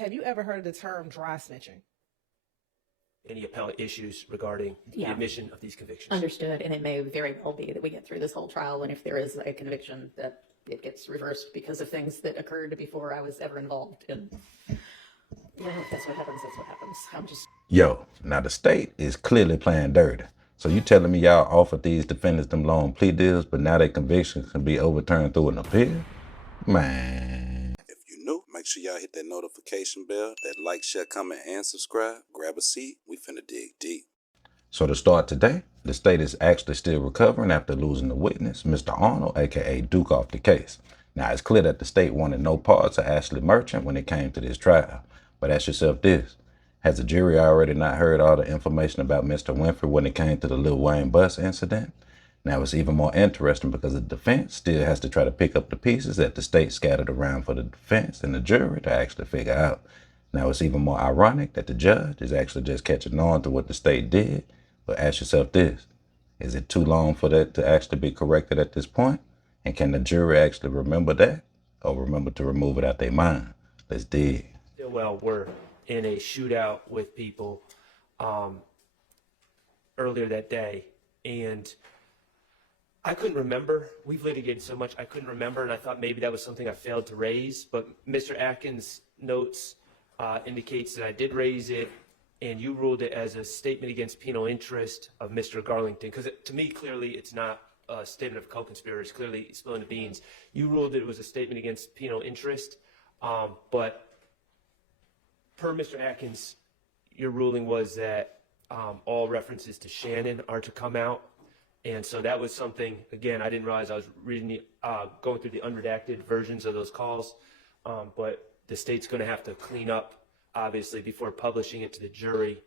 Have you ever heard the term dry snitching? Any appellate issues regarding the admission of these convictions. Understood, and it may very well be that we get through this whole trial, and if there is a conviction, that it gets reversed because of things that occurred before I was ever involved in. Yeah, if that's what happens, that's what happens. I'm just... Yo, now the state is clearly playing dirty. So you telling me y'all offered these defendants them long plea deals, but now their convictions can be overturned through an appeal? Man. If you're new, make sure y'all hit that notification bell, that like, share, comment, and subscribe. Grab a seat. We finna dig deep. So to start today, the state is actually still recovering after losing the witness, Mr. Arnold, aka Duke, off the case. Now it's clear that the state wanted no parts of Ashley Merchant when it came to this trial. But ask yourself this, has the jury already not heard all the information about Mr. Winfrey when it came to the Lil Wayne bus incident? Now it's even more interesting because the defense still has to try to pick up the pieces that the state scattered around for the defense and the jury to actually figure out. Now it's even more ironic that the judge is actually just catching on to what the state did. But ask yourself this, is it too long for that to actually be corrected at this point? And can the jury actually remember that or remember to remove it out their mind? Let's dig. Stillwell were in a shootout with people earlier that day, and I couldn't remember. We've litigated so much, I couldn't remember, and I thought maybe that was something I failed to raise, but Mr. Atkins' notes indicates that I did raise it, and you ruled it as a statement against penal interest of Mr. Garlington, because to me, clearly, it's not a statement of co-conspirators, clearly spilling the beans. You ruled it was a statement against penal interest, but per Mr. Atkins, your ruling was that all references to Shannon are to come out. And so that was something, again, I didn't realize I was reading going through the unredacted versions of those calls, but the state's going to have to clean up, obviously, before publishing it to the jury.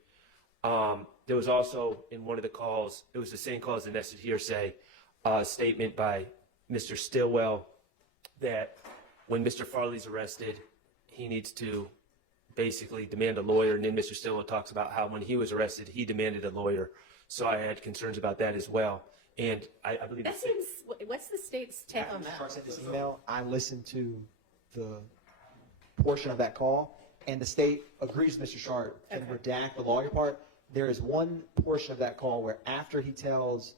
There was also, in one of the calls, it was the same call as the nested hearsay, statement by Mr. Stillwell that when Mr. Farley's arrested, he needs to basically demand a lawyer, and then Mr. Stillwell talks about how when he was arrested, he demanded a lawyer. So I had concerns about that as well. And I believe That seems, what's the state's take on that? After I sent this email, I listened to the portion of that call, and the state agrees with Mr. Schardt and redact the lawyer part. There is one portion of that call where after he tells,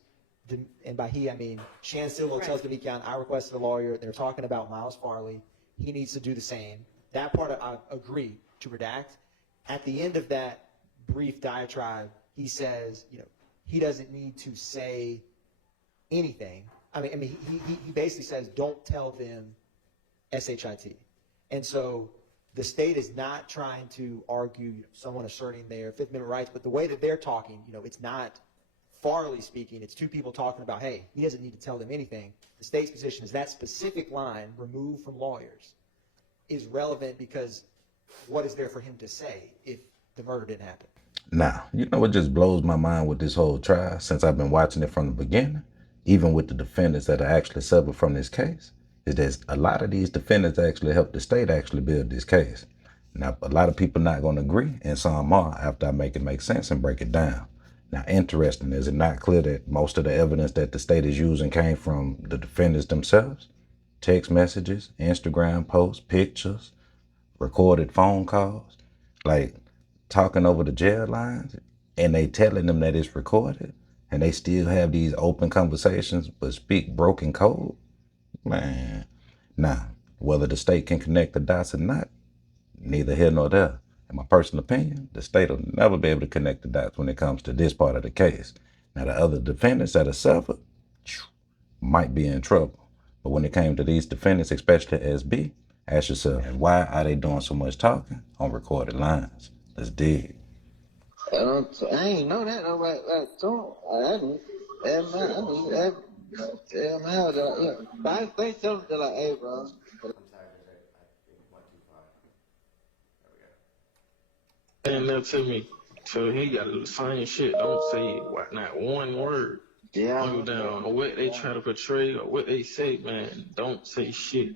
and by he I mean Shannon Stillwell tells Deamonte, I requested a lawyer. They're talking about Miles Farley. He needs to do the same. That part I agree to redact. At the end of that brief diatribe, he says, you know, he doesn't need to say anything. I mean, he basically says, don't tell them SHIT. And so the state is not trying to argue someone asserting their Fifth Amendment rights, but the way that they're talking, you know, it's not Farley speaking. It's two people talking about, hey, he doesn't need to tell them anything. The state's position is that specific line, removed from lawyers, is relevant because what is there for him to say if the murder didn't happen? Now, you know what just blows my mind with this whole trial since I've been watching it from the beginning, even with the defendants that are actually suffered from this case, is that a lot of these defendants actually helped the state actually build this case. Now, a lot of people not going to agree, and some are after I make it make sense and break it down. Now, interesting, is it not clear that most of the evidence that the state is using came from the defendants themselves? Text messages, Instagram posts, pictures, recorded phone calls, like talking over the jail lines, and they telling them that it's recorded, and they still have these open conversations but speak broken code? Man, now, whether the state can connect the dots or not, neither here nor there. In my personal opinion, the state will never be able to connect the dots when it comes to this part of the case. Now, the other defendants that are suffered might be in trouble. But when it came to these defendants, especially SB, ask yourself, why are they doing so much talking on recorded lines? Let's dig. I ain't know that. Nobody told me. I think something like, hey, bro. And that to me, so he got to do the same shit. Don't say not one word. Yeah. Go down or what they try to portray or what they say, man. Don't say shit.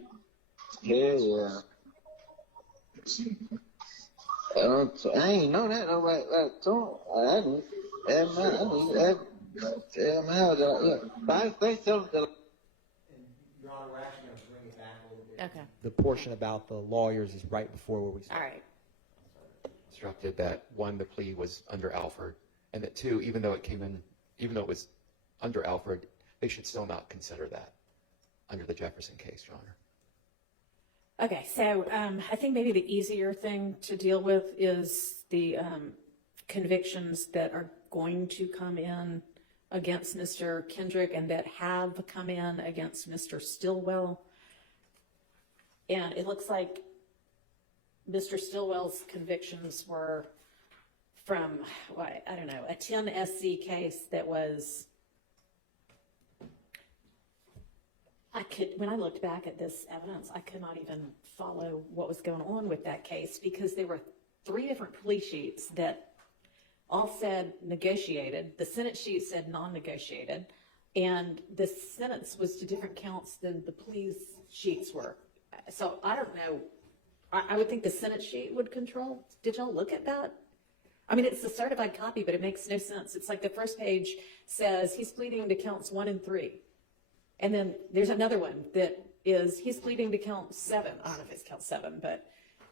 Yeah. I ain't know that. Nobody told me. I think something. Your Honor, we're actually going to bring it back a little bit. Okay. The portion about the lawyers is right before where we All start. right. instructed that one, the plea was under Alford, and that two, even though it was under Alford, they should still not consider that under the Jefferson case, Your Honor. Okay, so I think maybe the easier thing to deal with is the convictions that are going to come in against Mr. Kendrick and that have come in against Mr. Stillwell. And it looks like Mr. Stillwell's convictions were from, I don't know, a 10 SC case that was, when I looked back at this evidence, I could not even follow what was going on with that case because there were 3 different plea sheets that all said negotiated. The Senate sheet said non-negotiated, and the sentence was to different counts than the plea sheets were. So I don't know. I would think the Senate sheet would control. Did y'all look at that? I mean, it's a certified copy, but it makes no sense. It's like the first page says he's pleading to counts 1 and 3. And then there's another one that is he's pleading to count 7. I don't know if it's count 7, but,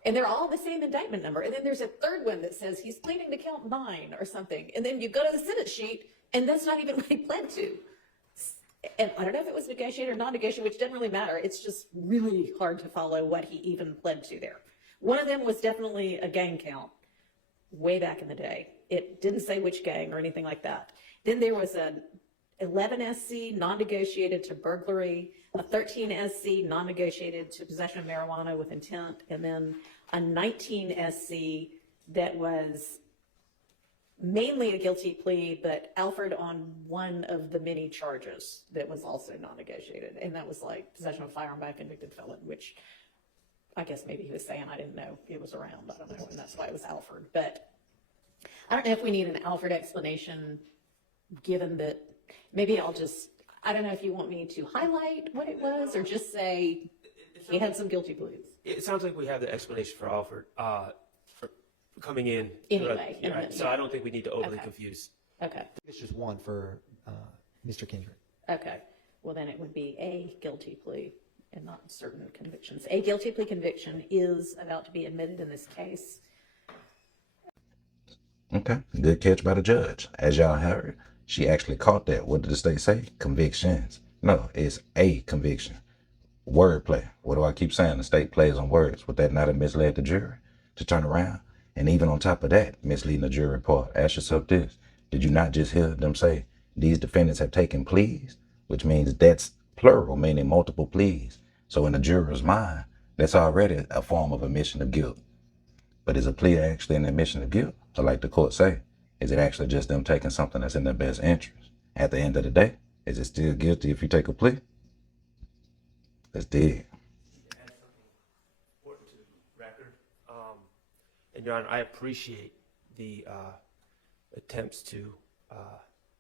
and they're all the same indictment number. And then there's a third one that says he's pleading to count 9 or something. And then you go to the Senate sheet and that's not even what he pled to. And I don't know if it was negotiated or non-negotiated, which doesn't really matter. It's just really hard to follow what he even pled to there. One of them was definitely a gang count way back in the day. It didn't say which gang or anything like that. Then there was an 11 SC non-negotiated to burglary, a 13 SC non-negotiated to possession of marijuana with intent, and then a 19 SC that was mainly a guilty plea, but Alford on one of the many charges that was also non-negotiated. And that was like possession of a firearm by a convicted felon, which I guess maybe he was saying, I didn't know it was around. I don't know. And that's why it was Alford. But I don't know if we need an Alford explanation, given that maybe I'll just, I don't know if you want me to highlight what it was or just say he had some guilty pleas. It sounds like we have the explanation for Alford for coming in. Anyway, Yeah, right. So I don't think we need to overly Okay. confuse. Okay. It's just one for Mr. Kendrick. Okay. Well, then it would be a guilty plea and not certain convictions. A guilty plea conviction is about to be admitted in this case. Okay, good catch by the judge. As y'all heard, she actually caught that. What did the state say? Convictions. No, it's a conviction. Wordplay. What do I keep saying? The state plays on words. Would that not have misled the jury to turn around? And even on top of that, misleading the jury report. Ask yourself this. Did you not just hear them say these defendants have taken pleas? Which means that's plural, meaning multiple pleas. So in the juror's mind, that's already a form of admission of guilt. But is a plea actually an admission of guilt? So like the court say, is it actually just them taking something that's in their best interest? At the end of the day, is it still guilty if you take a plea? Let's dig. Add something important to the record. And Your Honor, I appreciate the attempts to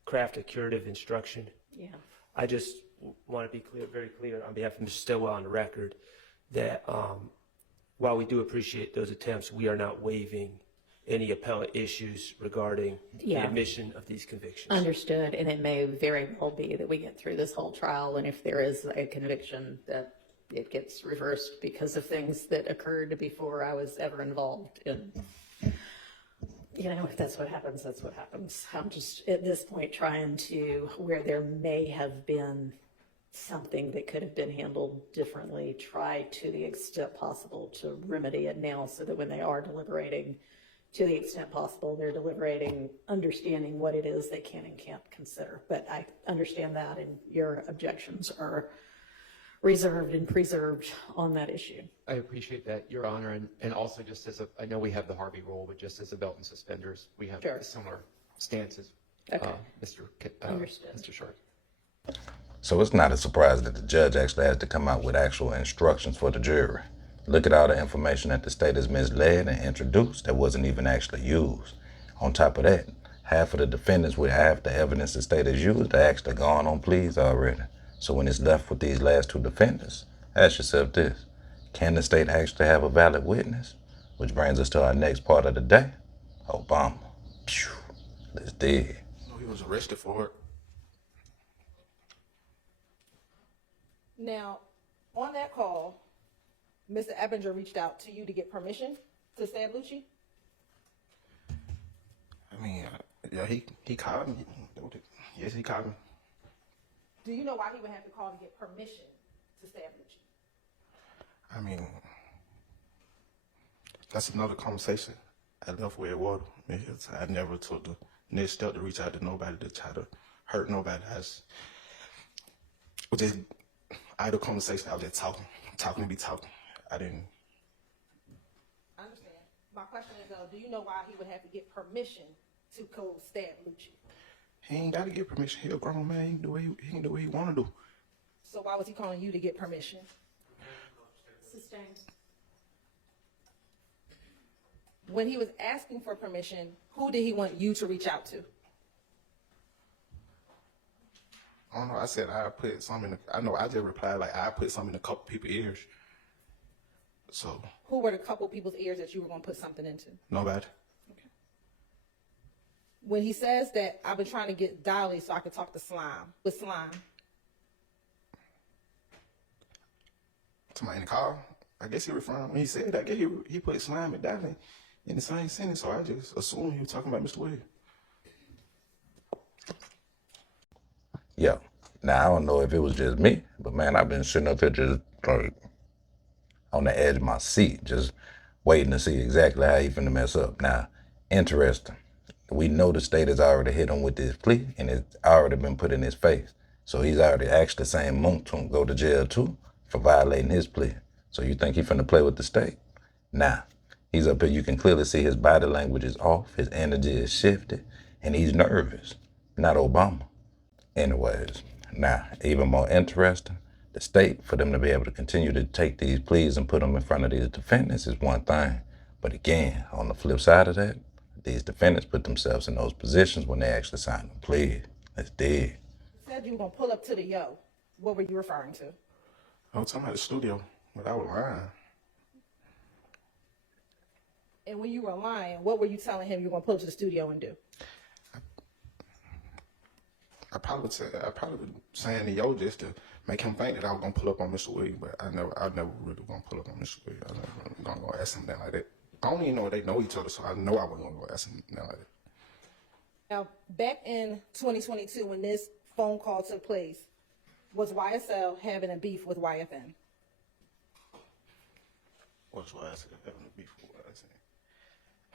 craft a curative instruction. Yeah. I just want to be clear, very clear on behalf of Mr. Stillwell on the record that while we do appreciate those attempts, we are not waiving any appellate issues regarding the admission of these convictions. Understood. And it may very well be that we get through this whole trial, and if there is a conviction, that it gets reversed because of things that occurred before I was ever involved in. You know, if that's what happens, that's what happens. I'm just at this point trying to, where there may have been something that could have been handled differently, try to the extent possible to remedy it now so that when they are deliberating, to the extent possible, they're deliberating, understanding what it is they can and can't consider. But I understand that, and your objections are reserved and preserved on that issue. I appreciate that, Your Honor, and also just as I know we have the Harvey rule, but just as a belt and suspenders, we have Sure. similar stances. Okay. Mr. Schardt. So it's not a surprise that the judge actually has to come out with actual instructions for the jury. Look at all the information that the state has misled and introduced that wasn't even actually used. On top of that, half of the defendants with half the evidence the state has used are actually gone on pleas already. So when it's left with these last 2 defendants, ask yourself this. Can the state actually have a valid witness? Which brings us to our next part of the day. Obama. Phew. Let's dig. No, he was arrested for it. Now, on that call, Mr. Eppinger reached out to you to get permission to stay at Lucci? I mean, yeah, he called me. Yes, he called me. Do you know why he would have to call to get permission to stab Lucci? I mean, that's another conversation I left with water because I never took the next step to reach out to nobody to try to hurt nobody. I had a conversation. I was just talking to be talking. I didn't. I understand. My question is though, do you know why he would have to get permission to go stab Lucci? He ain't got to get permission. He a grown man. He can do what he want to do. So why was he calling you to get permission? Sustained. When he was asking for permission, who did he want you to reach out to? I don't know. I said I put something in I know I just replied like I put something in a couple people's ears. So. Who were the couple people's ears that you were going to put something into? Nobody. Okay. When he says that I've been trying to get Dolly so I could talk to Slime, with Slime. Somebody in the car. I guess he referring when he said that. I guess he put Slime and Dolly in the same sentence, so I just assumed he was talking about Mr. Williams. Yeah. Now, I don't know if it was just me, but man, I've been sitting up here just like on the edge of my seat, just waiting to see exactly how he finna mess up. Now, interesting. We know the state has already hit him with this plea, and it's already been put in his face. So he's already actually saying Monk to go to jail too for violating his plea. So you think he finna play with the state? Nah. He's up here, you can clearly see his body language is off, his energy is shifted, and he's nervous. Not Obama. Anyways, now, even more interesting, the state, for them to be able to continue to take these pleas and put them in front of these defendants is one thing. But again, on the flip side of that, these defendants put themselves in those positions when they actually signed the plea. That's dead. You said you were going to pull up to the yo. What were you referring to? I was talking about the studio, but I was lying. And when you were lying, what were you telling him you were going to pull up to the studio and do? I probably was saying to yo just to make him think that I was gonna pull up on Mr. Williams, but I never really gonna pull up on Mr. Williams. I never gonna go ask him that like that. I don't even know if they know each other, so I know I wasn't gonna go ask him that like that. Now, back in 2022, when this phone call took place, was YSL having a beef with YFN? What's YSL having a beef with YSL?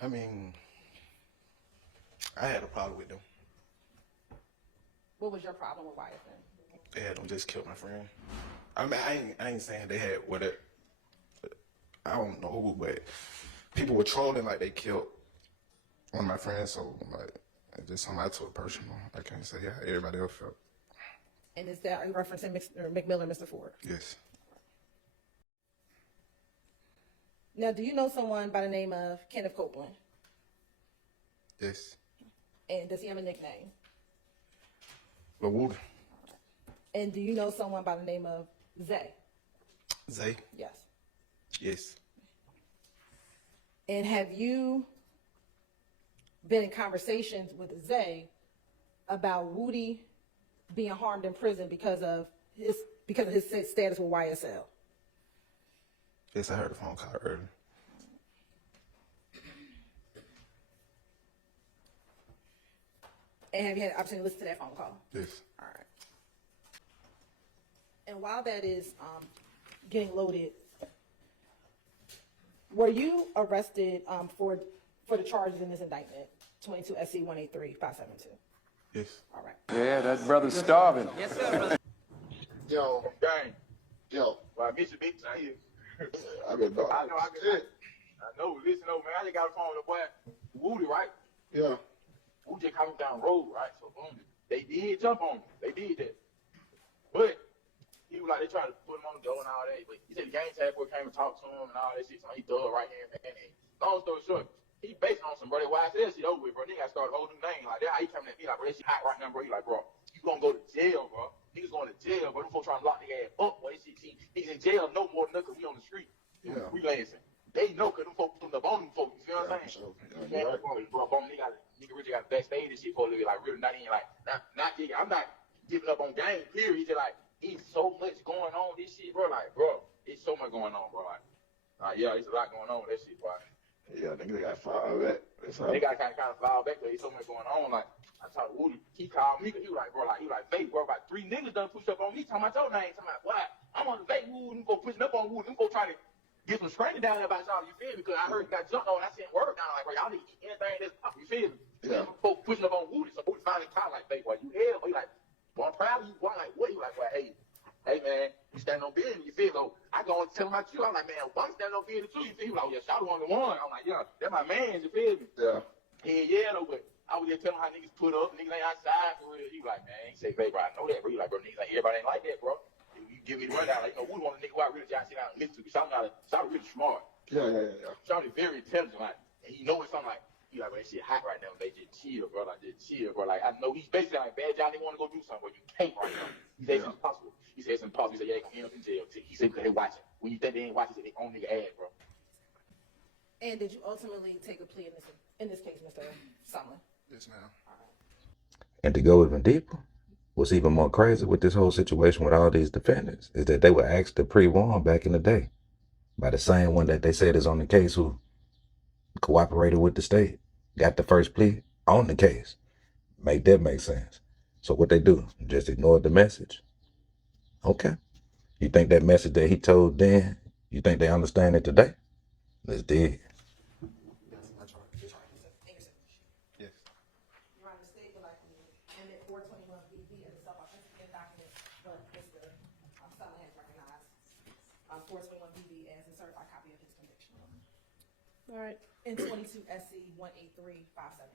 I mean, I had a problem with them. What was your problem with YFN? They had them just killed my friend. I mean, I ain't saying they had whatever. I don't know who, but people were trolling like they killed one of my friends. So like, it's just something I took personal. I can't say how everybody else felt. And is that in referencing McMillan, Mr. Ford? Yes. Now, do you know someone by the name of Kenneth Copeland? Yes. And does he have a nickname? Woody. And do you know someone by the name of Zay? Zay? Yes. Yes. And have you been in conversations with Zay about Woody being harmed in prison because of his status with YSL? Yes, I heard the phone call earlier. And have you had the opportunity to listen to that phone call? Yes. All right. And while that is getting loaded, were you arrested for the charges in this indictment, 22 SC 183-572? Yes. All right. Yeah, that brother's starving. Yes, sir. Yo, gang. Yo. Well, I miss you big time. I been dog. I know. Listen, man, I just got a phone with the boy Woody, right? Yeah. We just coming down the road, right? So boom, they did jump on me. They did that. But he was like, they tried to put him on the door and all that. But he said the gang tag boy came and talked to him and all that shit. So he dug right here and long story short, he based on some brother YSL shit over with, bro. Nigga started holding the name like that. How he coming at me like, bro, that shit hot right now, bro. He like, bro, you gonna go to jail, bro. Niggas going to jail, bro. Them folks trying to lock their ass up, bro. He's in jail no more than us because we on the street. Yeah. We lancing. They know because them folks putting up on them folks. You feel what I'm saying? Yeah, right. Bro, nigga Richard got backstage and shit for a little bit, like really not even like I'm not giving up on game, period. He's just like, it's so much going on, this shit, bro. Like, bro, it's so much going on, bro. Like yeah, it's a lot going on with that shit, bro. Yeah, nigga got fired. They got kind of fall back because there's so much going on. Like, I talked to Woody, he called me, he was like, bro, vape, bro, about 3 niggas done push up on me, talking about your name, talking about, what? I'm on the vape Woody, and go pushing up on Woody, and go try to get some scraping down there about y'all, you feel me? Because I heard you got jumped on, and I sent word down, like, bro, y'all need to eat anything that's up, you feel me? Yeah. Folks pushing up on Woody, so Woody finally called, like, vape, boy, you hell, he like, boy, I'm proud of you, boy, like, what? He like, well, hey, man, you standing on business, you feel me? So I go and tell him about you, I'm like, man, I'm standing on business too, you feel me? He was like, oh, yeah, shout one to one. I'm like, yeah, that's my man, you feel me? Yeah. Yeah, though, but I was just telling him how niggas put up, niggas ain't outside for real. He was like, man, he say, baby, bro, I know that, bro. He like, bro, niggas ain't, everybody ain't like that, bro. You give me the rundown, like, you know, we want a nigga who I really just sit down and listen to. Shawty really smart. Yeah. Shawty very intelligent, like, and he know it's something like, he like, bro, that shit hot right now, they just chill, bro, like, just chill, bro. Like, I know he's basically like, bad y'all didn't want to go do something, but you can't right now. He said it's impossible. He said it's impossible. He said, yeah, they gonna end up in jail. He said, because they watching. When you think they ain't watching, they own nigga ass, bro. And did you ultimately take a plea in this case, Mr. Sumlin? Yes, ma'am. And to go even deeper, what's even more crazy with this whole situation with all these defendants is that they were actually pre-warned back in the day by the same one that they said is on the case who cooperated with the state, got the first plea on the case. Make that make sense. So what they do, just ignored the message. Okay. You think that message that he told then, you think they understand it today? Let's dig. Yes. You're on the state, but like, and at 421 BB and stuff, I think it's document, but Mr. Sumlin has recognized 421 BB as a certified copy of his conviction. All right. In 22 SC 18357.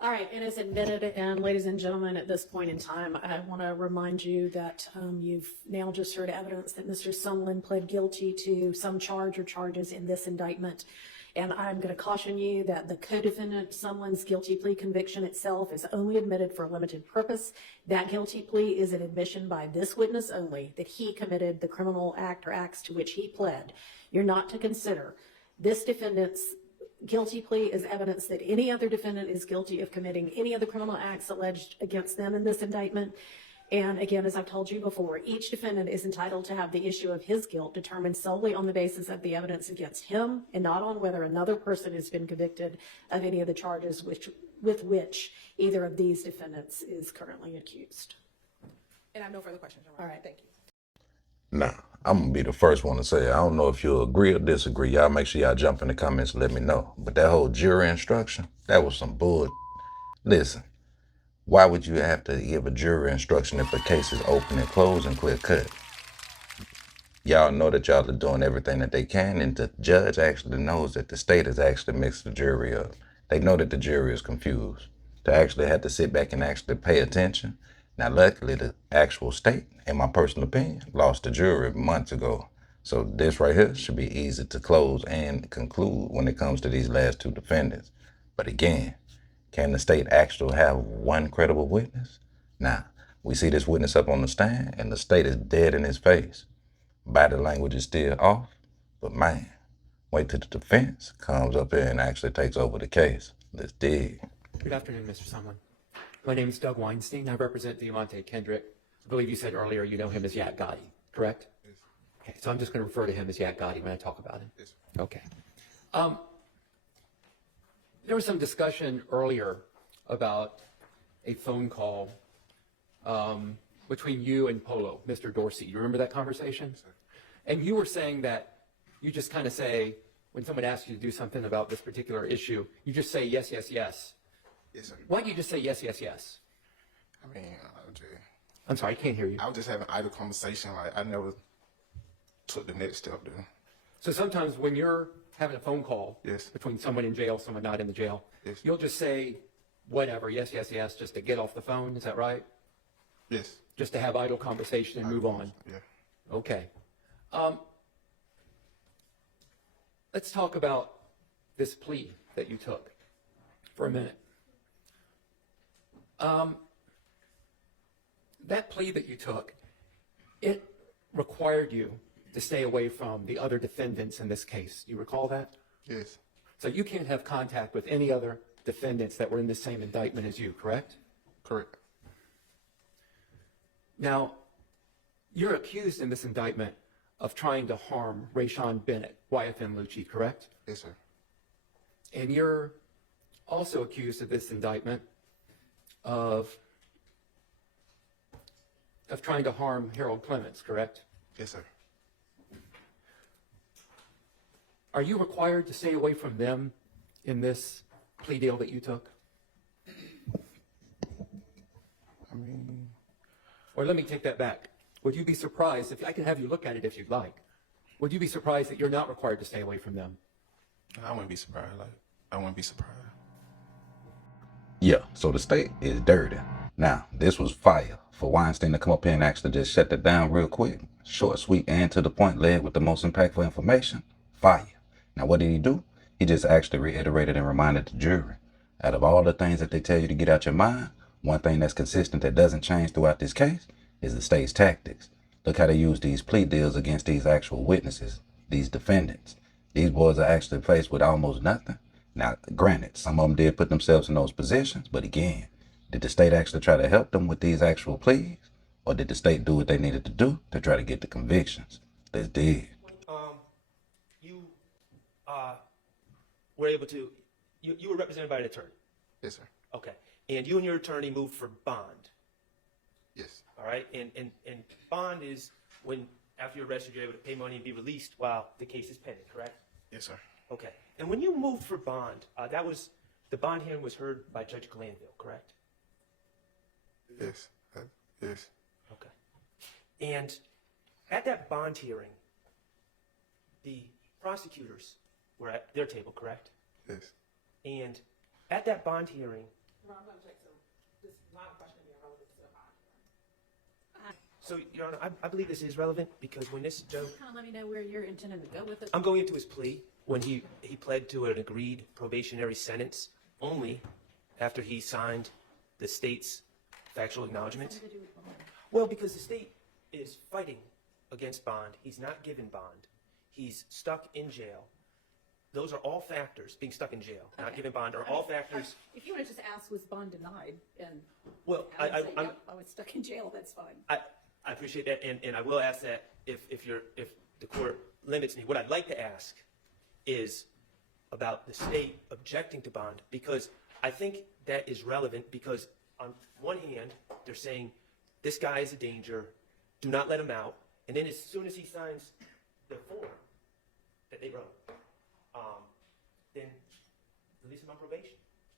All right, and as admitted, and ladies and gentlemen, at this point in time, I want to remind you that you've now just heard evidence that Mr. Sumlin pled guilty to some charge or charges in this indictment. And I'm going to caution you that the co-defendant Sumlin's guilty plea conviction itself is only admitted for a limited purpose. That guilty plea is an admission by this witness only that he committed the criminal act or acts to which he pled. You're not to consider this defendant's guilty plea as evidence that any other defendant is guilty of committing any of the criminal acts alleged against them in this indictment. And again, as I've told you before, each defendant is entitled to have the issue of his guilt determined solely on the basis of the evidence against him and not on whether another person has been convicted of any of the charges with which either of these defendants is currently accused. And I have no further questions. All right, thank you. Now, I'm going to be the first one to say, I don't know if you'll agree or disagree. Y'all make sure y'all jump in the comments and let me know. But that whole jury instruction, that was some bull. Listen, why would you have to give a jury instruction if a case is open and closed and clear cut? Y'all know that y'all are doing everything that they can, and the judge actually knows that the state has actually mixed the jury up. They know that the jury is confused. To actually have to sit back and actually pay attention. Now, luckily, the actual state, in my personal opinion, lost the jury months ago. So this right here should be easy to close and conclude when it comes to these last two defendants. But again, can the state actually have one credible witness? Now, we see this witness up on the stand, and the state is dead in his face. Body language is still off, but man, wait till the defense comes up here and actually takes over the case. Let's dig. Good afternoon, Mr. Sumlin. My name is Doug Weinstein. I represent Deamonte Kendrick. I believe you said earlier you know him as Yak Gotti, correct? Yes. Okay, so I'm just going to refer to him as Yak Gotti when I talk about him. Yes. Okay. There was some discussion earlier about a phone call between you and Polo, Mr. Dorsey. You remember that conversation? Yes, sir. And you were saying that you just kind of say, when someone asks you to do something about this particular issue, you just say yes, yes, yes. Yes, sir. Why do you just say yes, yes, yes? I mean, I'm sorry, I can't hear you. I was just having idle conversation. Like, I never took the next step there. So sometimes when you're having a phone call Yes. between someone in jail, someone not in the jail, Yes. you'll just say whatever, yes, yes, yes, just to get off the phone. Is that right? Yes. Just to have idle conversation and move on. Yeah. Okay. Let's talk about this plea that you took for a minute. That plea that you took, it required you to stay away from the other defendants in this case. You recall that? Yes. So you can't have contact with any other defendants that were in the same indictment as you, correct? Correct. Now, you're accused in this indictment of trying to harm Rayshawn Bennett, YFN Lucci, correct? Yes, sir. And you're also accused of this indictment of trying to harm Harold Clements, correct? Yes, sir. Are you required to stay away from them in this plea deal that you took? I mean, Or let me take that back. Would you be surprised, if I can have you look at it if you'd like, would you be surprised that you're not required to stay away from them? I wouldn't be surprised. Like, I wouldn't be surprised. Yeah, so the state is dirty. Now, this was fire for Weinstein to come up here and actually just shut that down real quick. Short, sweet, and to the point, led with the most impactful information. Fire. Now, what did he do? He just actually reiterated and reminded the jury. Out of all the things that they tell you to get out your mind, one thing that's consistent that doesn't change throughout this case is the state's tactics. Look how they use these plea deals against these actual witnesses, these defendants. These boys are actually faced with almost nothing. Now, granted, some of them did put themselves in those positions, but again, did the state actually try to help them with these actual pleas? Or did the state do what they needed to do to try to get the convictions? They did. You were able to, you were represented by an attorney. Yes, sir. Okay. And you and your attorney moved for bond. Yes. All right. And bond is when, after you're arrested, you're able to pay money and be released while the case is pending, correct? Yes, sir. Okay. And when you moved for bond, that was, the bond hearing was heard by Judge Glanville, correct? Yes. Yes. Okay. And at that bond hearing, the prosecutors were at their table, correct? Yes. And at that bond hearing, so, Your Honor, I believe this is relevant because when this Joe, Kind of let me know where you're intending to go with it. I'm going into his plea when he pled to an agreed probationary sentence only after he signed the state's factual acknowledgments. Well, because the state is fighting against bond. He's not given bond. He's stuck in jail. Those are all factors, being stuck in jail, not given bond, are all factors. If you want to just ask, was bond denied? And Well, I would say, I'm, yep, I was stuck in jail, that's fine. I appreciate that, and I will ask that if the court limits me. What I'd like to ask is about the state objecting to bond, because I think that is relevant because on one hand, they're saying this guy is a danger, do not let him out, and then as soon as he signs the form that they wrote, then release him on probation.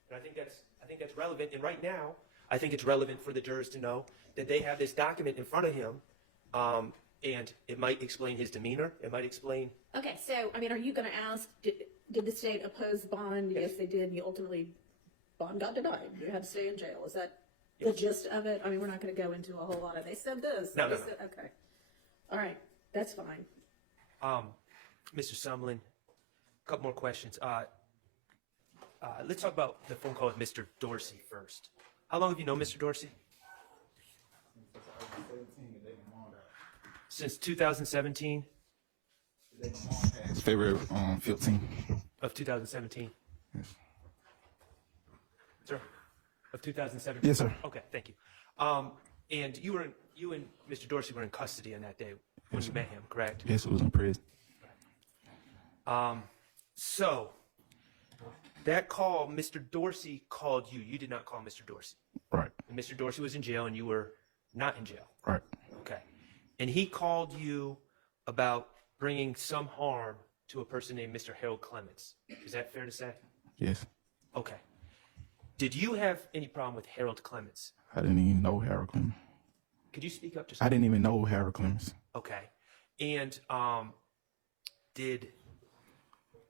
And I think that's relevant, and right now, I think it's relevant for the jurors to know that they have this document in front of him, and it might explain his demeanor. It might explain. Okay, so, I mean, are you going to ask, did the state oppose bond? Yes, they did. You ultimately, bond got denied. You had to stay in jail. Is that the gist of it? I mean, we're not going to go into a whole lot of, they said this. No. Okay. All right, that's fine. Mr. Sumlin, a couple more questions. Let's talk about the phone call with Mr. Dorsey first. How long have you known Mr. Dorsey? Since 2017? February 15th. Of 2017? Yes. Sir? Of 2017? Yes, sir. Okay, thank you. And you and Mr. Dorsey were in custody on that day when Yes, you sir. met him, correct? Yes, it was in prison. So, that call, Mr. Dorsey called you. You did not call Mr. Dorsey. Right. And Mr. Dorsey was in jail and you were not in jail. Right. Okay. And he called you about bringing some harm to a person named Mr. Harold Clements. Is that fair to say? Yes. Okay. Did you have any problem with Harold Clements? I didn't even know Harold Clemens. Could you speak up just I didn't even know Harold Clemens. Okay. And did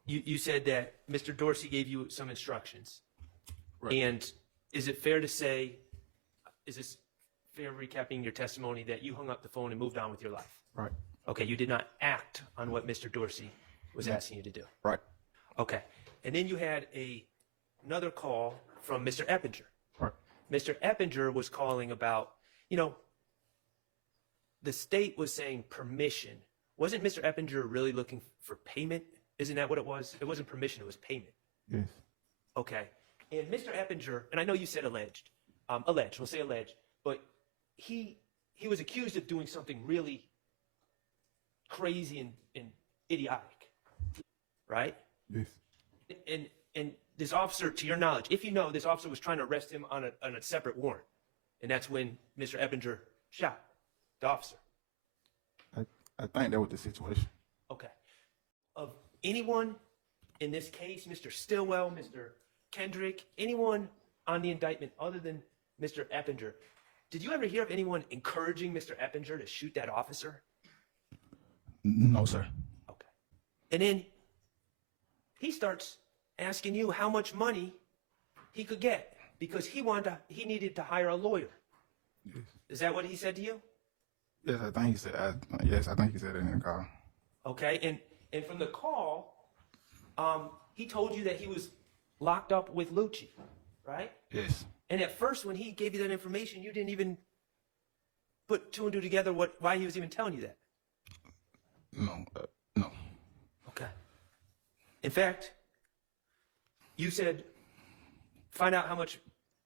you said that Mr. Dorsey gave you some instructions. Right. And is it fair to say, is this fair recapping your testimony that you hung up the phone and moved on with your life? Right. Okay, you did not act on what Mr. Dorsey was asking you to do. Right. Okay. And then you had another call from Mr. Eppinger. Right. Mr. Eppinger was calling about, the state was saying permission. Wasn't Mr. Eppinger really looking for payment? Isn't that what it was? It wasn't permission, it was payment. Yes. Okay. And Mr. Eppinger, and I know you said alleged, we'll say alleged, but he was accused of doing something really crazy and idiotic, right? Yes. And this officer, to your knowledge, if you know, this officer was trying to arrest him on a separate warrant, and that's when Mr. Eppinger shot the officer. I think that was the situation. Okay. Of anyone in this case, Mr. Stillwell, Mr. Kendrick, anyone on the indictment other than Mr. Eppinger, did you ever hear of anyone encouraging Mr. Eppinger to shoot that officer? No, sir. Okay. And then he starts asking you how much money he could get because he needed to hire a lawyer. Yes. Is that what he said to you? Yes, I think he said. I think he said it in the call. Okay. And from the call, he told you that he was locked up with Lucci, right? Yes. And at first, when he gave you that information, you didn't even put two and two together why he was even telling you that. No. No. Okay. In fact, you said, find out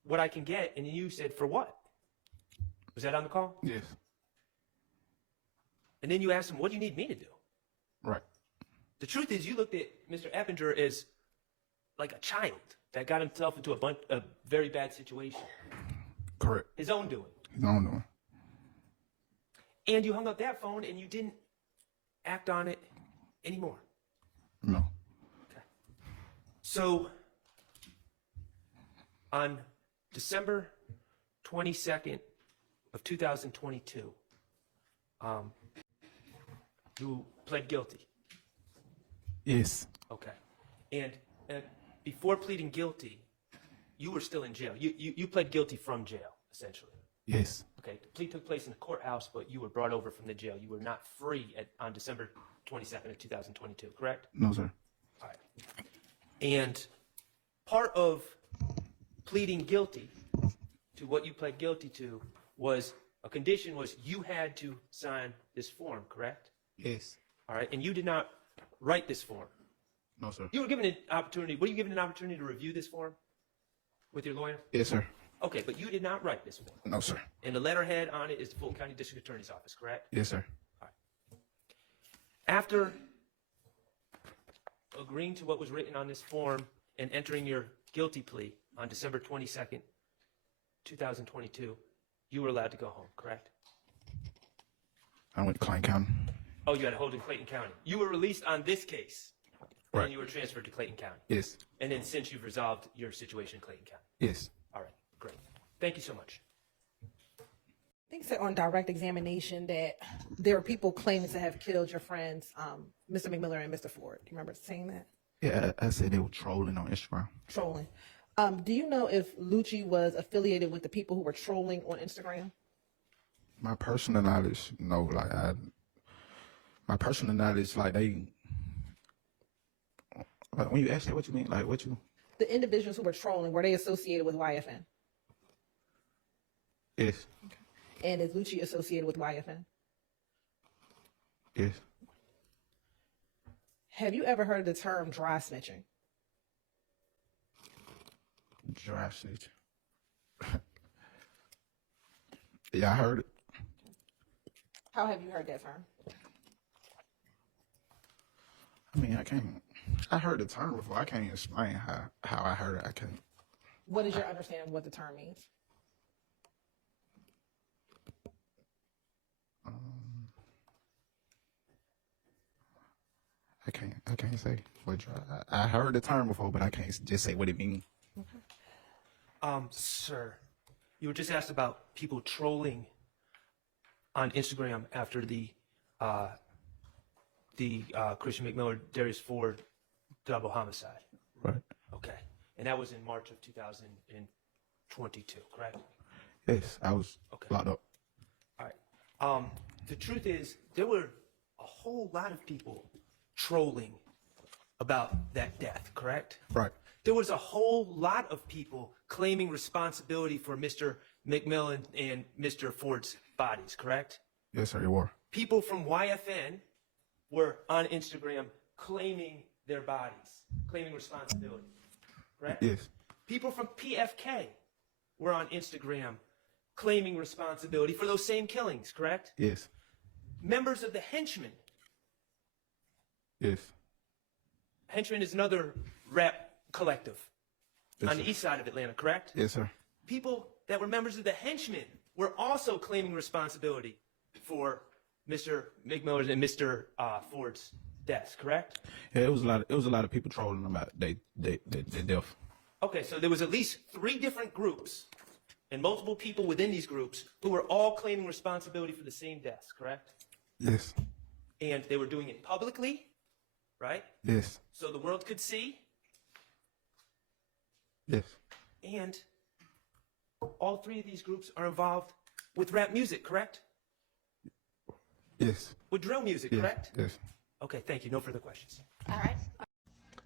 what I can get, and you said, for what? Was that on the call? Yes. And then you asked him, what do you need me to do? Right. The truth is, you looked at Mr. Eppinger as like a child that got himself into a very bad situation. Correct. His own doing. His own doing. And you hung up that phone, and you didn't act on it anymore. No. Okay. So, on December 22nd of 2022, you pled guilty. Yes. Okay. And before pleading guilty, you were still in jail. You pled guilty from jail, essentially. Yes. Okay. The plea took place in the courthouse, but you were brought over from the jail. You were not free on December 22nd of 2022, correct? No, sir. All right. And part of pleading guilty to what you pled guilty to was a condition was you had to sign this form, correct? Yes. All right. And you did not write this form. No, sir. You were given an opportunity. Were you given an opportunity to review this form with your lawyer? Yes, sir. Okay, but you did not write this form. No, sir. And the letterhead on it is the Fulton County District Attorney's Office, correct? Yes, sir. All right. After agreeing to what was written on this form and entering your guilty plea on December 22nd, 2022, you were allowed to go home, correct? I went to Clayton County. Oh, you had a hold in Clayton County. You were released on this case. Right. And you were transferred to Clayton County. Yes. And then since you've resolved your situation in Clayton County. Yes. All right, great. Thank you so much. I think so on direct examination that there are people claiming to have killed your friends, Mr. McMillan and Mr. Ford. Do you remember saying that? Yeah, I said they were trolling on Instagram. Trolling. Do you know if Lucci was affiliated with the people who were trolling on Instagram? My personal knowledge, no. My personal knowledge, when you ask that, what you mean? Like, what you? The individuals who were trolling, were they associated with YFN? Yes. And is Lucci associated with YFN? Yes. Have you ever heard of the term dry snitching? Dry snitching. Yeah, I heard it. How have you heard that term? I mean, I heard the term before. I can't explain how I heard it. I can't. What is your understanding of what the term means? I can't say what I heard the term before, but I can't just say what it means. Sir, you were just asked about people trolling on Instagram after the Christian McMillan, Darius Ford double homicide. Right. Okay. And that was in March of 2022, correct? Yes, I was locked up. All right. The truth is, there were a whole lot of people trolling about that death, correct? Right. There was a whole lot of people claiming responsibility for Mr. McMillan and Mr. Ford's bodies, correct? Yes, sir, you were. People from YFN were on Instagram claiming their bodies, claiming responsibility, correct? Yes. People from PFK were on Instagram claiming responsibility for those same killings, correct? Yes. Members of the Henchmen. Yes. Henchmen is another rap collective Yes, on sir. the east side of Atlanta, correct? Yes, sir. People that were members of the henchmen were also claiming responsibility for Mr. McMillan and Mr. Ford's deaths, correct? Yeah, it was a lot of people trolling about they death. Okay, so there was at least 3 different groups and multiple people within these groups who were all claiming responsibility for the same deaths, correct? Yes. And they were doing it publicly, right? Yes. So the world could see. Yes. And all 3 of these groups are involved with rap music, correct? Yes. With drill music, Yes. correct? Yes. Okay, thank you. No further questions. All right.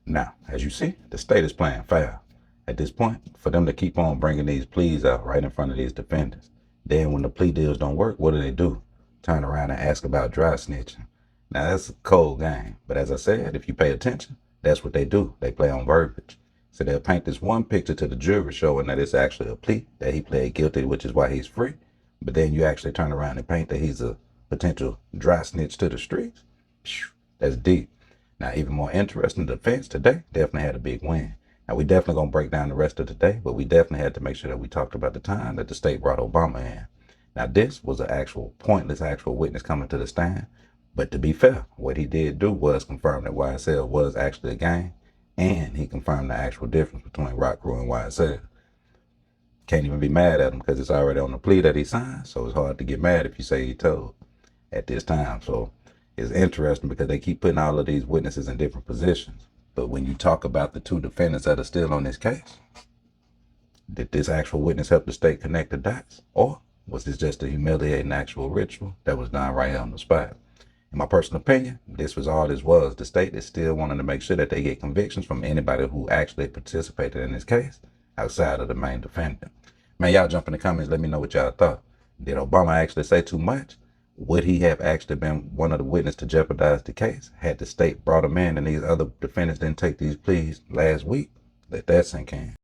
Now, as you see, the state is playing fair. At this point, for them to keep on bringing these pleas out right in front of these defendants, then when the plea deals don't work, what do? Turn around and ask about dry snitching. Now, that's a cold game. But as I said, if you pay attention, that's what they do. They play on verbiage. So they'll paint this one picture to the jury showing that it's actually a plea, that he pled guilty, which is why he's free. But then you actually turn around and paint that he's a potential dry snitch to the streets. That's deep. Now, even more interesting, the defense today definitely had a big win. Now, we definitely going to break down the rest of the day, but we definitely had to make sure that we talked about the time that the state brought Obama in. Now, this was an actual pointless actual witness coming to the stand. But to be fair, what he did do was confirm that YSL was actually a gang, and he confirmed the actual difference between Rock Crew and YSL. Can't even be mad at him because it's already on the plea that he signed, so it's hard to get mad if you say he told at this time. So it's interesting because they keep putting all of these witnesses in different positions. But when you talk about the 2 defendants that are still on this case, did this actual witness help the state connect the dots? Or was this just a humiliating actual ritual that was done right here on the spot? In my personal opinion, this was all this was. The state is still wanting to make sure that they get convictions from anybody who actually participated in this case outside of the main defendant. Man, y'all jump in the comments. Let me know what y'all thought. Did Obama actually say too much? Would he have actually been one of the witnesses to jeopardize the case had the state brought him in and these other defendants didn't take these pleas last week? Let that sink in.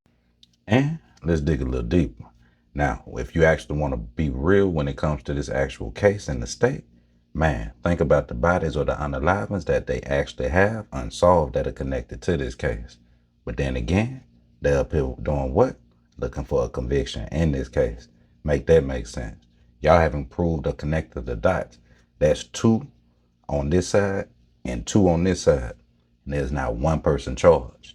And let's dig a little deeper. Now, if you actually want to be real when it comes to this actual case in the state, man, think about the bodies or the unalivings that they actually have unsolved that are connected to this case. But then again, they're up here doing what? Looking for a conviction in this case. Make that make sense. Y'all haven't proved or connected the dots. That's 2 on this side and 2 on this side. And there's not 1 person charged.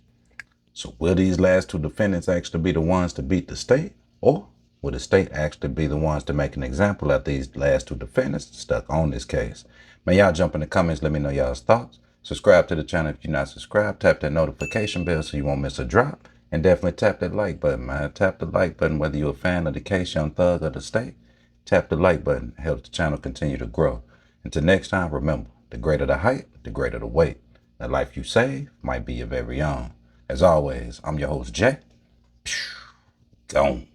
So will these last 2 defendants actually be the ones to beat the state? Or will the state actually be the ones to make an example of these last 2 defendants stuck on this case? Man, y'all jump in the comments. Let me know y'all's thoughts. Subscribe to the channel if you're not subscribed. Tap that notification bell so you won't miss a drop. And definitely tap that like button, man. Tap the like button whether you're a fan of the case, Young Thug, or the state. Tap the like button. It helps the channel continue to grow. Until next time, remember, the greater the height, the greater the weight. The life you save might be your very own. As always, I'm your host, Jay. Gone.